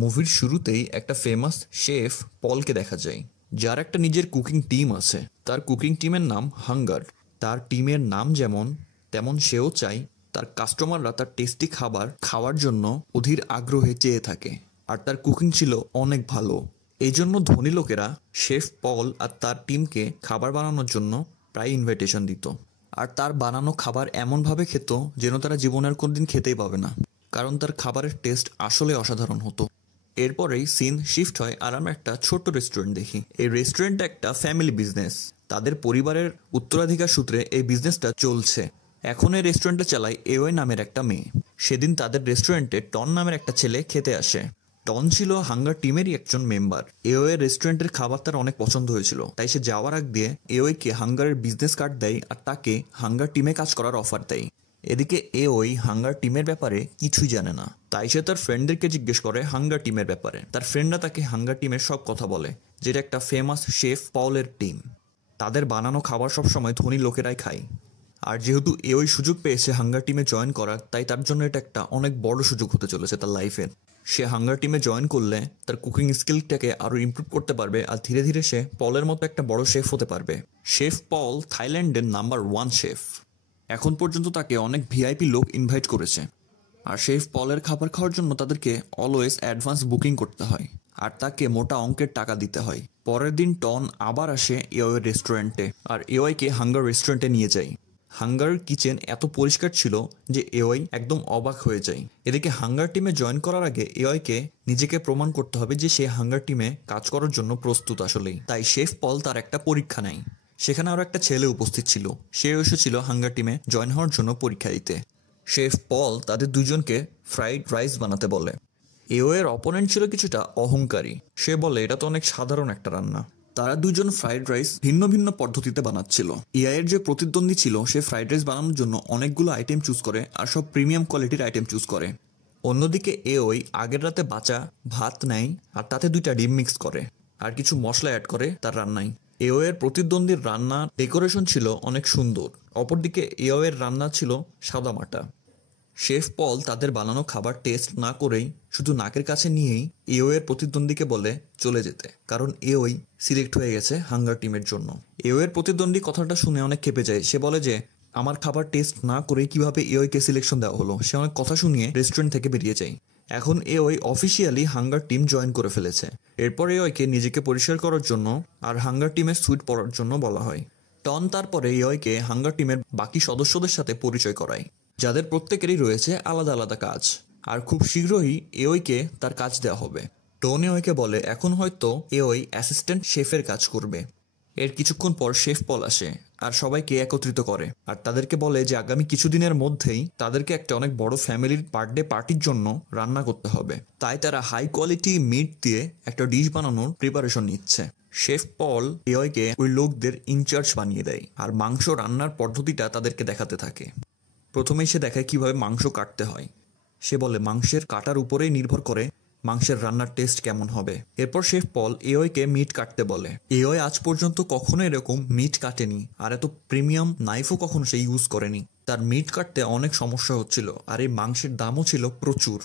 মুভির শুরুতেই একটা ফেমাস শেফ পলকে দেখা যায়, যার একটা নিজের কুকিং টিম আছে। তার কুকিং টিমের নাম হাঙ্গার। তার টিমের নাম যেমন তেমন সেও চায় তার কাস্টমাররা তার টেস্টি খাবার খাওয়ার জন্য অধীর আগ্রহে চেয়ে থাকে। আর তার কুকিং ছিল অনেক ভালো। এই জন্য ধনী লোকেরা শেফ পল আর তার টিমকে খাবার বানানোর জন্য প্রায় ইনভাইটেশন দিত। আর তার বানানো খাবার এমনভাবে খেত যেন তারা জীবনের কোনোদিন খেতেই পাবে না, কারণ তার খাবারের টেস্ট আসলে অসাধারণ হতো। এরপরেই সিন শিফট হয় আর আমরা একটা ছোট্ট রেস্টুরেন্ট দেখি। এই রেস্টুরেন্টটা একটা ফ্যামিলি বিজনেস। তাদের পরিবারের উত্তরাধিকার সূত্রে এই বিজনেসটা চলছে। এখন এই রেস্টুরেন্টটা চালায় এওয়ে নামের একটা মেয়ে। সেদিন তাদের রেস্টুরেন্টে টন নামের একটা ছেলে খেতে আসে। টন ছিল হাঙ্গার টিমেরই একজন মেম্বার। এওয়ে রেস্টুরেন্টের খাবার তার অনেক পছন্দ হয়েছিল, তাই সে যাওয়ার আগ দিয়ে এওয়েকে হাঙ্গারের বিজনেস কার্ড দেয় আর তাকে হাঙ্গার টিমে কাজ করার অফার দেয়। এদিকে এওই হাঙ্গার টিমের ব্যাপারে কিছুই জানে না, তাই সে তার ফ্রেন্ডদেরকে জিজ্ঞেস করে হাঙ্গার টিমের ব্যাপারে। তার ফ্রেন্ডরা তাকে হাঙ্গার টিমের সব কথা বলে, যেটা একটা ফেমাস শেফ পলের টিম। তাদের বানানো খাবার সবসময় ধনী লোকেরাই খায়। আর যেহেতু এওই সুযোগ পেয়েছে হাঙ্গার টিমে জয়েন করার, তাই তার জন্য এটা একটা অনেক বড় সুযোগ হতে চলেছে তার লাইফের। সে হাঙ্গার টিমে জয়েন করলে তার কুকিং স্কিলটাকে আরও ইমপ্রুভ করতে পারবে আর ধীরে ধীরে সে পলের মতো একটা বড় শেফ হতে পারবে। শেফ পল থাইল্যান্ডের নাম্বার 1 শেফ। এখন পর্যন্ত তাকে অনেক ভিআইপি লোক ইনভাইট করেছে। আর শেফ পলের খাবার খাওয়ার জন্য তাদেরকে অলওয়েজ অ্যাডভান্স বুকিং করতে হয় আর তাকে মোটা অঙ্কের টাকা দিতে হয়। পরের দিন টন আবার আসে এওয়ের রেস্টুরেন্টে আর এওয়াইকে হাঙ্গার রেস্টুরেন্টে নিয়ে যায়। হাঙ্গার কিচেন এত পরিষ্কার ছিল যে এওয়াই একদম অবাক হয়ে যায়। এদিকে হাঙ্গার টিমে জয়েন করার আগে এওয়াইকে নিজেকে প্রমাণ করতে হবে যে সে হাঙ্গার টিমে কাজ করার জন্য প্রস্তুত আসলেই। তাই শেফ পল তার একটা পরীক্ষা নেয়। সেখানে আরও একটা ছেলে উপস্থিত ছিল, সেও এসেছিল হাঙ্গার টিমে জয়েন হওয়ার জন্য পরীক্ষা দিতে। শেফ পল তাদের দুজনকে ফ্রাইড রাইস বানাতে বলে। এওয়ের অপোনেন্ট ছিল কিছুটা অহংকারী। সে বলে এটা তো অনেক সাধারণ একটা রান্না। তারা দুজন ফ্রাইড রাইস ভিন্ন ভিন্ন পদ্ধতিতে বানাচ্ছিল। এআইয়ের যে প্রতিদ্বন্দ্বী ছিল সে ফ্রাইড রাইস বানানোর জন্য অনেকগুলো আইটেম চুজ করে আর সব প্রিমিয়াম কোয়ালিটির আইটেম চুজ করে। অন্যদিকে এওই আগের রাতে বাঁচা ভাত নেয় আর তাতে 2টা ডিম মিক্স করে আর কিছু মশলা অ্যাড করে তার রান্নায়। এওয়ের প্রতিদ্বন্দ্বীর রান্নার ডেকোরেশন ছিল অনেক সুন্দর, অপরদিকে এওয়ের রান্না ছিল সাদামাটা। শেফ পল তাদের বানানো খাবার টেস্ট না করেই শুধু নাকের কাছে নিয়েই এওয়ের প্রতিদ্বন্দ্বীকে বলে চলে যেতে, কারণ এওই সিলেক্ট হয়ে গেছে হাঙ্গার টিমের জন্য। এওয়ের প্রতিদ্বন্দ্বী কথাটা শুনে অনেক ক্ষেপে যায়। সে বলে যে আমার খাবার টেস্ট না করেই কিভাবে এওইকে সিলেকশন দেওয়া হলো। সে অনেক কথা শুনিয়ে রেস্টুরেন্ট থেকে বেরিয়ে যায়। এখন এওই অফিসিয়ালি হাঙ্গার টিম জয়েন করে ফেলেছে। এরপর এওইকে নিজেকে পরিষ্কার করার জন্য আর হাঙ্গার টিমের স্যুট পরার জন্য বলা হয়। টন তারপরে এওইকে হাঙ্গার টিমের বাকি সদস্যদের সাথে পরিচয় করায়, যাদের প্রত্যেকেরই রয়েছে আলাদা আলাদা কাজ। আর খুব শীঘ্রই এওইকে তার কাজ দেওয়া হবে। টন এওইকে বলে এখন হয়তো এওই অ্যাসিস্ট্যান্ট শেফের কাজ করবে। এর কিছুক্ষণ পর শেফ পল আসে আর সবাইকে একত্রিত করে আর তাদেরকে বলে যে আগামী কিছুদিনের মধ্যেই তাদেরকে একটা অনেক বড় ফ্যামিলির বার্থডে পার্টির জন্য রান্না করতে হবে। তাই তারা হাই কোয়ালিটি মিট দিয়ে একটা ডিশ বানানোর প্রিপারেশন নিচ্ছে। শেফ পল এওইকে ওই লোকদের ইনচার্জ বানিয়ে দেয় আর মাংস রান্নার পদ্ধতিটা তাদেরকে দেখাতে থাকে। প্রথমেই সে দেখায় কিভাবে মাংস কাটতে হয়। সে বলে মাংসের কাটার উপরেই নির্ভর করে মাংসের রান্নার টেস্ট কেমন হবে। এরপর শেফ পল এওইকে মিট কাটতে বলে। এওই আজ পর্যন্ত কখনো এরকম মিট কাটেনি আর এত প্রিমিয়াম নাইফও কখনো সে ইউজ করেনি। তার মিট কাটতে অনেক সমস্যা হচ্ছিল আর এই মাংসের দামও ছিল প্রচুর।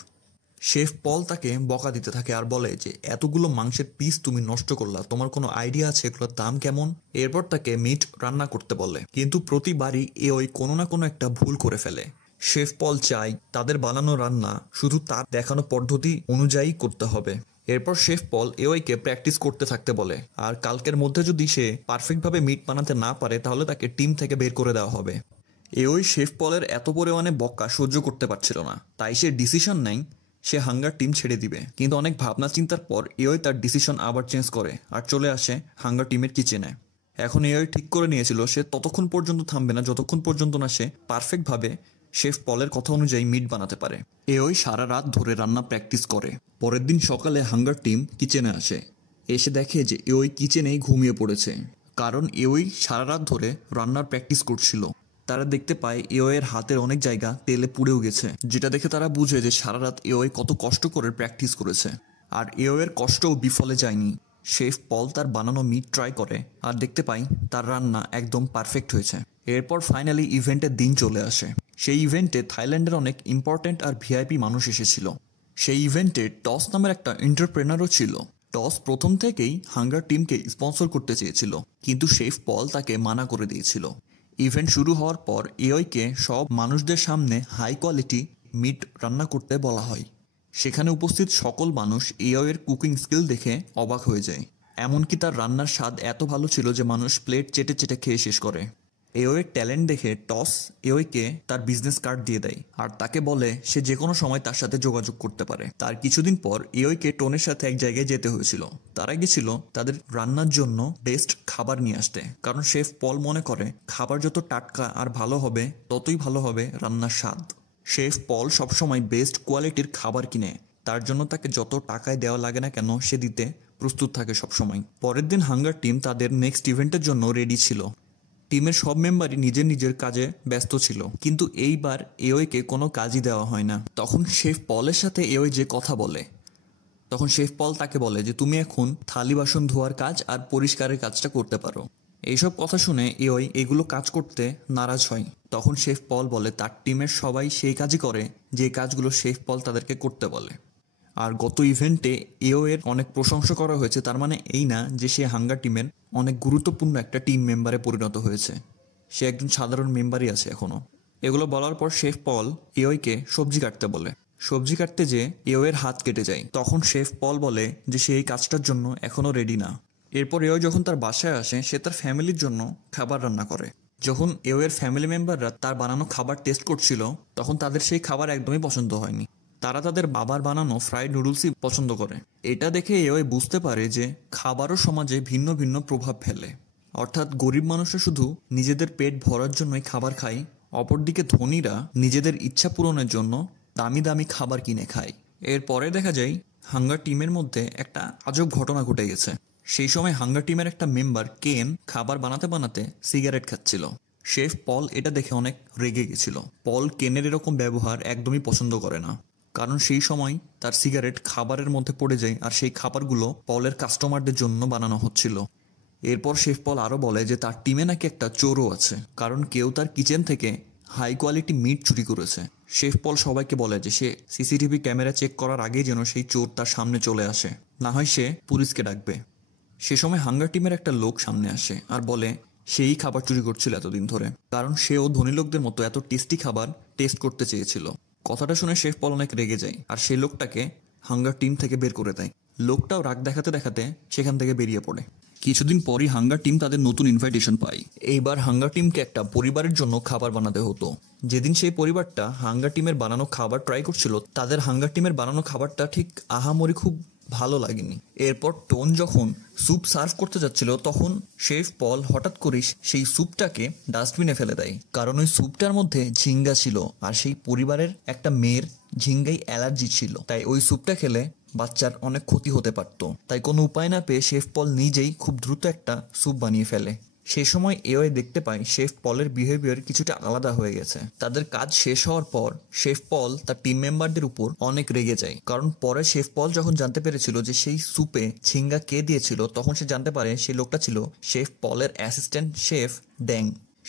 শেফ পল তাকে বকা দিতে থাকে আর বলে যে এতগুলো মাংসের পিস তুমি নষ্ট করলা, তোমার কোনো আইডিয়া আছে এগুলোর দাম কেমন? এরপর তাকে মিট রান্না করতে বলে, কিন্তু প্রতিবারই এওই কোনো না কোনো একটা ভুল করে ফেলে। শেফ পল চায় তাদের বানানো রান্না শুধু তার দেখানো পদ্ধতি অনুযায়ী করতে হবে। এরপর শেফ পল এওইকে প্র্যাকটিস করতে থাকতে বলে আর কালকের মধ্যে যদি সে পারফেক্টভাবে মিট বানাতে না পারে তাহলে তাকে টিম থেকে বের করে দেওয়া হবে। এওই শেফ পলের এত পরিমাণে বকা সহ্য করতে পারছিল না, তাই সে ডিসিশন নেয় সে হাঙ্গার টিম ছেড়ে দিবে। কিন্তু অনেক ভাবনা চিন্তার পর এওই তার ডিসিশন আবার চেঞ্জ করে আর চলে আসে হাঙ্গার টিমের কিচেনে। এখন এওই ঠিক করে নিয়েছিল সে ততক্ষণ পর্যন্ত থামবে না যতক্ষণ পর্যন্ত না সে পারফেক্টভাবে শেফ পলের কথা অনুযায়ী মিট বানাতে পারে। এওই সারা রাত ধরে রান্না প্র্যাকটিস করে। পরের দিন সকালে হাঙ্গার টিম কিচেনে আসে। এসে দেখে যে এওই কিচেনেই ঘুমিয়ে পড়েছে, কারণ এওই সারা রাত ধরে রান্নার প্র্যাকটিস করছিল। তারা দেখতে পায় এওয়ের হাতের অনেক জায়গা তেলে পুড়েও গেছে, যেটা দেখে তারা বুঝে যে সারা রাত এওয়ে কত কষ্ট করে প্র্যাকটিস করেছে। আর এওয়ের কষ্টও বিফলে যায়নি। শেফ পল তার বানানো মিট ট্রাই করে আর দেখতে পাই তার রান্না একদম পারফেক্ট হয়েছে। এরপর ফাইনালি ইভেন্টের দিন চলে আসে। সেই ইভেন্টে থাইল্যান্ডের অনেক ইম্পর্টেন্ট আর ভিআইপি মানুষ এসেছিল। সেই ইভেন্টে টস নামের একটা এন্টারপ্রেনারও ছিল। টস প্রথম থেকেই হাঙ্গার টিমকে স্পন্সর করতে চেয়েছিল, কিন্তু শেফ পল তাকে মানা করে দিয়েছিল। ইভেন্ট শুরু হওয়ার পর এওইকে সব মানুষদের সামনে হাই কোয়ালিটি মিট রান্না করতে বলা হয়। সেখানে উপস্থিত সকল মানুষ এওয়ের কুকিং স্কিল দেখে অবাক হয়ে যায়। এমনকি তার রান্নার স্বাদ এত ভালো ছিল যে মানুষ প্লেট চেটে চেটে খেয়ে শেষ করে। এওয়ের ট্যালেন্ট দেখে টস এওইকে তার বিজনেস কার্ড দিয়ে দেয় আর তাকে বলে সে যে কোনো সময় তার সাথে যোগাযোগ করতে পারে। তার কিছুদিন পর এওইকে টোনের সাথে এক জায়গায় যেতে হয়েছিল। তারা গেছিল তাদের রান্নার জন্য বেস্ট খাবার নিয়ে আসতে, কারণ শেফ পল মনে করে খাবার যত টাটকা আর ভালো হবে ততই ভালো হবে রান্নার স্বাদ। শেফ পল সবসময় বেস্ট কোয়ালিটির খাবার কিনে, তার জন্য তাকে যত টাকায় দেওয়া লাগে না কেন সে দিতে প্রস্তুত থাকে সবসময়। পরের দিন হাঙ্গার টিম তাদের নেক্সট ইভেন্টের জন্য রেডি ছিল। টিমের সব মেম্বারই নিজের নিজের কাজে ব্যস্ত ছিল, কিন্তু এইবার এওইকে কোনো কাজই দেওয়া হয় না। তখন শেফ পলের সাথে এওই যে কথা বলে, তখন শেফ পল তাকে বলে যে তুমি এখন থালি বাসন ধোয়ার কাজ আর পরিষ্কারের কাজটা করতে পারো। এইসব কথা শুনে এওই এগুলো কাজ করতে নারাজ হয়। তখন শেফ পল বলে তার টিমের সবাই সেই কাজই করে যে কাজগুলো শেফ পল তাদেরকে করতে বলে। আর গত ইভেন্টে এর অনেক প্রশংসা করা হয়েছে, তার মানে এই না যে সে হাঙ্গার টিমের অনেক গুরুত্বপূর্ণ একটা টিম মেম্বারে পরিণত হয়েছে। সে একজন সাধারণ মেম্বারই আছে এখনো। এগুলো বলার পর শেফ পল এওইকে সবজি কাটতে বলে। সবজি কাটতে যে এর হাত কেটে যায়। তখন শেফ পল বলে যে সে এই কাজটার জন্য এখনো রেডি না। এরপর যখন তার বাসায় আসে সে তার ফ্যামিলির জন্য খাবার রান্না করে। যখন এর ফ্যামিলি মেম্বাররা তার বানানো খাবার টেস্ট করছিল তখন তাদের সেই খাবার একদমই পছন্দ হয়নি। তারা তাদের বাবার বানানো ফ্রাইড নুডলসই পছন্দ করে। এটা দেখে এওই বুঝতে পারে যে খাবারও সমাজে ভিন্ন ভিন্ন প্রভাব ফেলে। অর্থাৎ গরিব মানুষরা শুধু নিজেদের পেট ভরার জন্যই খাবার খায়, অপরদিকে ধনীরা নিজেদের ইচ্ছা পূরণের জন্য দামি দামি খাবার কিনে খায়। এরপরে দেখা যায় হাঙ্গার টিমের মধ্যে একটা আজব ঘটনা ঘটে গেছে। সেই সময় হাঙ্গার টিমের একটা মেম্বার কেন খাবার বানাতে বানাতে সিগারেট খাচ্ছিল। শেফ পল এটা দেখে অনেক রেগে গেছিল। পল কেনের এরকম ব্যবহার একদমই পছন্দ করে না, কারণ সেই সময় তার সিগারেট খাবারের মধ্যে পড়ে যায় আর সেই খাবারগুলো পলের কাস্টমারদের জন্য বানানো হচ্ছিল। এরপর শেফ পল আরও বলে যে তার টিমে নাকি একটা চোরও আছে, কারণ কেউ তার কিচেন থেকে হাই কোয়ালিটি মিট চুরি করেছে। শেফ পল সবাইকে বলে যে সে সিসিটিভি ক্যামেরা চেক করার আগেই যেন সেই চোর তার সামনে চলে আসে, না হয় সে পুলিশকে ডাকবে। সে সময় হাঙ্গার টিমের একটা লোক সামনে আসে আর বলে সেই খাবার চুরি করছিল এতদিন ধরে, কারণ সেও ধনী লোকদের মতো এত টেস্টি খাবার টেস্ট করতে চেয়েছিল। কথাটা শুনে শেফ পল অনেক রেগে যায় আর সেই লোকটাকে হাঙ্গার টিম থেকে বের করে দেয়। লোকটাও রাগ দেখাতে দেখাতে সেখান থেকে বেরিয়ে পড়ে। কিছুদিন পরই হাঙ্গার টিম তাদের নতুন ইনভাইটেশন পায়। এইবার হাঙ্গার টিমকে একটা পরিবারের জন্য খাবার বানাতে হতো। যেদিন সেই পরিবারটা হাঙ্গার টিমের বানানো খাবার ট্রাই করছিল, তাদের হাঙ্গার টিমের বানানো খাবারটা ঠিক আহামরি খুব ভালো লাগেনি। এরপর টোন যখন স্যুপ সার্ভ করতে যাচ্ছিল তখন শেফ পল হঠাৎ করে সেই স্যুপটাকে ডাস্টবিনে ফেলে দেয়, কারণ ওই স্যুপটার মধ্যে ঝিঙ্গা ছিল আর সেই পরিবারের একটা মেয়ের ঝিঙ্গাই অ্যালার্জি ছিল। তাই ওই স্যুপটা খেলে বাচ্চার অনেক ক্ষতি হতে পারত। তাই কোনো উপায় না পেয়ে শেফ পল নিজেই খুব দ্রুত একটা স্যুপ বানিয়ে ফেলে। সেই সময় এওয়ে দেখতে পায় শেফ পলের বিহেভিয়ার কিছুটা আলাদা হয়ে গেছে। তাদের কাজ শেষ হওয়ার পর শেফ পল তার টিম মেম্বারদের উপর অনেক রেগে যায়, কারণ পরে শেফ পল যখন জানতে পেরেছিল যে সেই স্যুপে ঝিঙ্গা কে দিয়েছিল তখন সে জানতে পারে সেই লোকটা ছিল শেফ পলের অ্যাসিস্ট্যান্ট শেফ ড্যাং।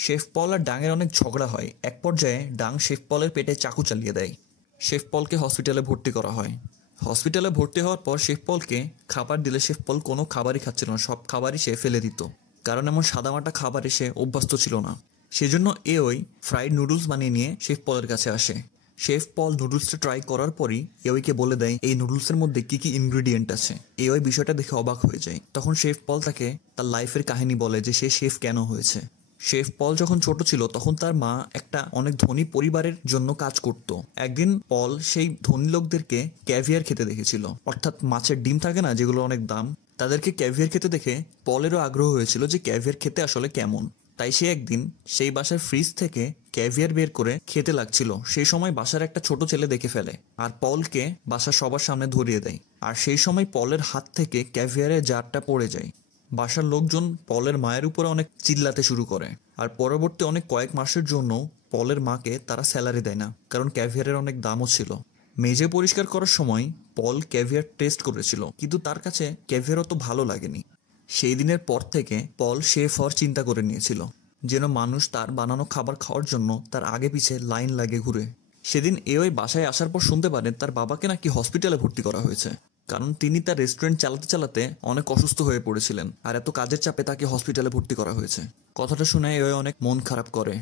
শেফ পল আর ডাংয়ের অনেক ঝগড়া হয়। এক পর্যায়ে ডাং শেফ পলের পেটে চাকু চালিয়ে দেয়। শেফ পলকে হসপিটালে ভর্তি করা হয়। হসপিটালে ভর্তি হওয়ার পর শেফ পলকে খাবার দিলে শেফ পল কোনো খাবারই খাচ্ছিল না, সব খাবারই সে ফেলে দিত, কারণ এমন সাদামাটা খাবারে সে অভ্যস্ত ছিল না। সেজন্য ওই ফ্রাইড নুডলস বানিয়ে নিয়ে শেফ পলের কাছে আসে। শেফ পল নুডলসটা ট্রাই করার পরই এওইকে বলে দেয় এই নুডলসের মধ্যে কি কি ইনগ্রিডিয়েন্ট আছে। ওই বিষয়টা দেখে অবাক হয়ে যায়। তখন শেফ পল তাকে তার লাইফের কাহিনী বলে যে সে শেফ কেন হয়েছে। শেফ পল যখন ছোট ছিল তখন তার মা একটা অনেক ধনী পরিবারের জন্য কাজ করত। একদিন পল সেই ধনী লোকদেরকে ক্যাভিয়ার খেতে দেখেছিল, অর্থাৎ মাছের ডিম থাকে না যেগুলো অনেক দাম, তাদেরকে ক্যাভিয়ার খেতে দেখে পলেরও আগ্রহ হয়েছিল যে ক্যাভিয়ার খেতে আসলে কেমন। তাই সে একদিন সেই বাসার ফ্রিজ থেকে ক্যাভিয়ার বের করে খেতে লাগছিল। সেই সময় বাসার একটা ছোট ছেলে দেখে ফেলে আর পলকে বাসার সবার সামনে ধরিয়ে দেয়। আর সেই সময় পলের হাত থেকে ক্যাভিয়ারের জারটা পড়ে যায়। বাসার লোকজন পলের মায়ের উপরে অনেক চিল্লাতে শুরু করে। আর পরবর্তী অনেক কয়েক মাসের জন্য পলের মাকে তারা স্যালারি দেয় না, কারণ ক্যাভিয়ারের অনেক দামও ছিল। মেঝে পরিষ্কার করার সময় পল ক্যাভিয়ার টেস্ট করেছিল, কিন্তু তার কাছে ক্যাভিয়ার অত ভালো লাগেনি। সেই দিনের পর থেকে পল শেফ হওয়ার চিন্তা করে নিয়েছিল, যেন মানুষ তার বানানো খাবার খাওয়ার জন্য তার আগে পিছে লাইন লাগে ঘুরে। সেদিন ওই বাসায় আসার পর শুনতে পারেন তার বাবাকে নাকি হসপিটালে ভর্তি করা হয়েছে, কারণ তিনি তার রেস্টুরেন্ট চালাতে চালাতে অনেক অসুস্থ হয়ে পড়েছিলেন আর এত কাজের চাপে তাকে হসপিটালে ভর্তি করা হয়েছে। কথাটা শুনে ওই অনেক মন খারাপ করে।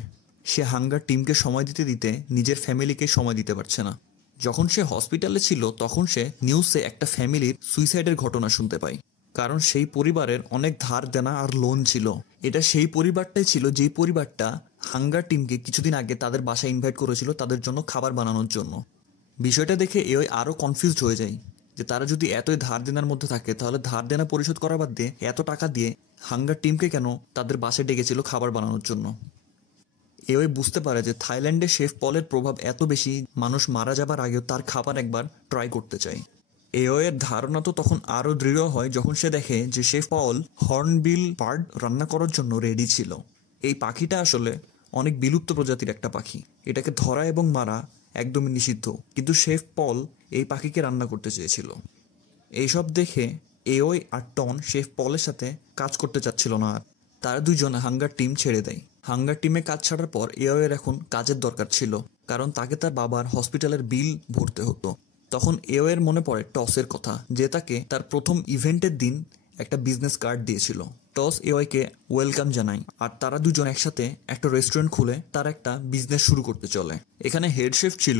সে হাঙ্গার টিমকে সময় দিতে দিতে নিজের ফ্যামিলিকে সময় দিতে পারছে না। যখন সে হসপিটালে ছিল তখন সে নিউজে একটা ফ্যামিলির সুইসাইডের ঘটনা শুনতে পায়, কারণ সেই পরিবারের অনেক ধার দেনা আর লোন ছিল। এটা সেই পরিবারটাই ছিল যেই পরিবারটা হাঙ্গার টিমকে কিছুদিন আগে তাদের বাসায় ইনভাইট করেছিল তাদের জন্য খাবার বানানোর জন্য। বিষয়টা দেখে ওই আরও কনফিউজড হয়ে যায় যে তারা যদি এতই ধার দেনার মধ্যে থাকে তাহলে ধার দেনা পরিশোধ করা বাদ দিয়ে এত টাকা দিয়ে হাঙ্গার টিমকে কেন তাদের বাসায় ডেকেছিল খাবার বানানোর জন্য। ওই বুঝতে পারে যে থাইল্যান্ডে শেফ পলের প্রভাব এত বেশি, মানুষ মারা যাবার আগেও তার খাবার একবার ট্রাই করতে চায়। এর ধারণা তো তখন আরও দৃঢ় হয় যখন সে দেখে যে শেফ পল হর্নবিল বার্ড রান্না করার জন্য রেডি ছিল। এই পাখিটা আসলে অনেক বিলুপ্ত প্রজাতির একটা পাখি, এটাকে ধরা এবং মারা একদমই নিষিদ্ধ, কিন্তু শেফ পল এই পাখিকে রান্না করতে চেয়েছিল। এইসব দেখে ওই আর টন শেফ পলের সাথে কাজ করতে চাচ্ছিল না আর। তারা দুইজন হাঙ্গার টিম ছেড়ে দেয়। হাঙ্গার টিমে কাজ ছাড়ার পর এর এখন কাজের দরকার ছিল, কারণ তাকে তার বাবার হসপিটালের বিল ভরতে হতো। তখন এর মনে পড়ে টসের কথা, যে তাকে তার প্রথম ইভেন্টের দিন একটা বিজনেস কার্ড দিয়েছিল। টস কে ওয়েলকাম জানায় আর তারা দুজন একসাথে একটা রেস্টুরেন্ট খুলে তার একটা বিজনেস শুরু করতে চলে। এখানে হেড শেফ ছিল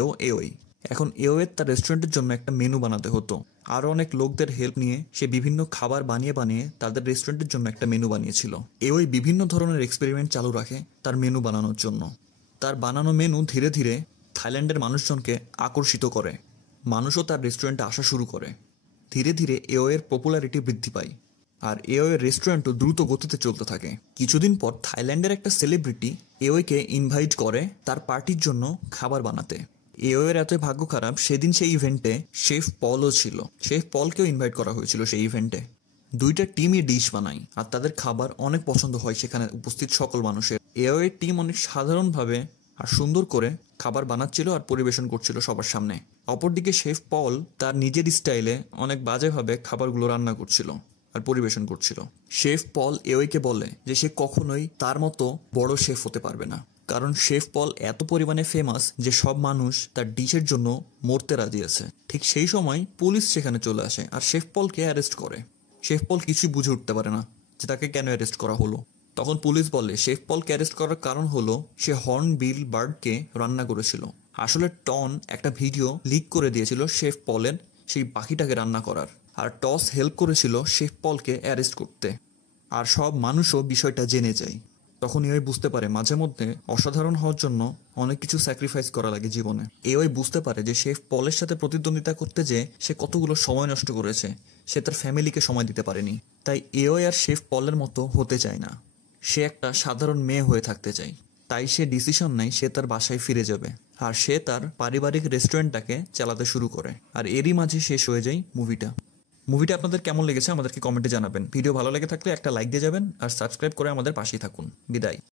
এখন এর তার রেস্টুরেন্টের জন্য একটা মেনু বানাতে হতো। আরও অনেক লোকদের হেল্প নিয়ে সে বিভিন্ন খাবার বানিয়ে বানিয়ে তাদের রেস্টুরেন্টের জন্য একটা মেনু বানিয়েছিল। বিভিন্ন ধরনের এক্সপেরিমেন্ট চালু রাখে তার মেনু বানানোর জন্য। তার বানানো মেনু ধীরে ধীরে থাইল্যান্ডের মানুষজনকে আকর্ষিত করে, মানুষও তার রেস্টুরেন্টে আসা শুরু করে। ধীরে ধীরে এর পপুলারিটি বৃদ্ধি পায় আর এর রেস্টুরেন্টও দ্রুত গতিতে চলতে থাকে। কিছুদিন পর থাইল্যান্ডের একটা সেলিব্রিটি কে ইনভাইট করে তার পার্টির জন্য খাবার বানাতে। এর এতই ভাগ্য খারাপ, সেদিন সেই ইভেন্টে শেফ পলও ছিল। শেফ পলকেও ইনভাইট করা হয়েছিল সেই ইভেন্টে। দুইটা টিমই ডিশ বানায় আর তাদের খাবার অনেক পছন্দ হয় সেখানে উপস্থিত সকল মানুষের। এর টিম অনেক সাধারণভাবে আর সুন্দর করে খাবার বানাচ্ছিল আর পরিবেশন করছিল সবার সামনে। অপরদিকে শেফ পল তার নিজের স্টাইলে অনেক বাজেভাবে খাবারগুলো রান্না করছিল আর পরিবেশন করছিল। শেফ পল কে বলে যে সে কখনোই তার মতো বড় শেফ হতে পারবে না, কারণ শেফ পল এত পরিমাণে ফেমাস যে সব মানুষ তার ডিশের জন্য মরতে রাজি আছে। ঠিক সেই সময় পুলিশ সেখানে চলে আসে আর শেফ পলকে অ্যারেস্ট করে। শেফ পল কিছুই বুঝে উঠতে পারে না যে তাকে কেন অ্যারেস্ট করা হলো। তখন পুলিশ বলে শেফ পলকে অ্যারেস্ট করার কারণ হলো সে হর্নবিল বার্ডকে রান্না করেছিল। আসলে টন একটা ভিডিও লিক করে দিয়েছিল শেফ পলের সেই পাখিটাকে রান্না করার, আর টস হেল্প করেছিল শেফ পলকে অ্যারেস্ট করতে। আর সব মানুষও বিষয়টা জেনে যায়। তখন বুঝতে পারে মাঝে মধ্যে অসাধারণ হওয়ার জন্য অনেক কিছু স্যাক্রিফাইস করা লাগে জীবনে। বুঝতে পারে যে শেফ পলের সাথে প্রতিদ্বন্দ্বিতা করতে যে সে কতগুলো সময় নষ্ট করেছে, সে তার ফ্যামিলিকে সময় দিতে পারেনি। তাই আর শেফ পলের মতো হতে চায় না, সে একটা সাধারণ মেয়ে হয়ে থাকতে চায়। তাই সে ডিসিশন নেয় সে তার বাসায় ফিরে যাবে আর সে তার পারিবারিক রেস্টুরেন্টটাকে চালাতে শুরু করে। আর এরই মাঝে শেষ হয়ে যায় মুভিটা আপনাদের কেমন লেগেছে আমাদেরকে কমেন্টে জানাবেন। ভিডিও ভালো লেগে থাকলে একটা লাইক দিয়ে যাবেন আর সাবস্ক্রাইব করে আমাদের পাশেই থাকুন। বিদায়।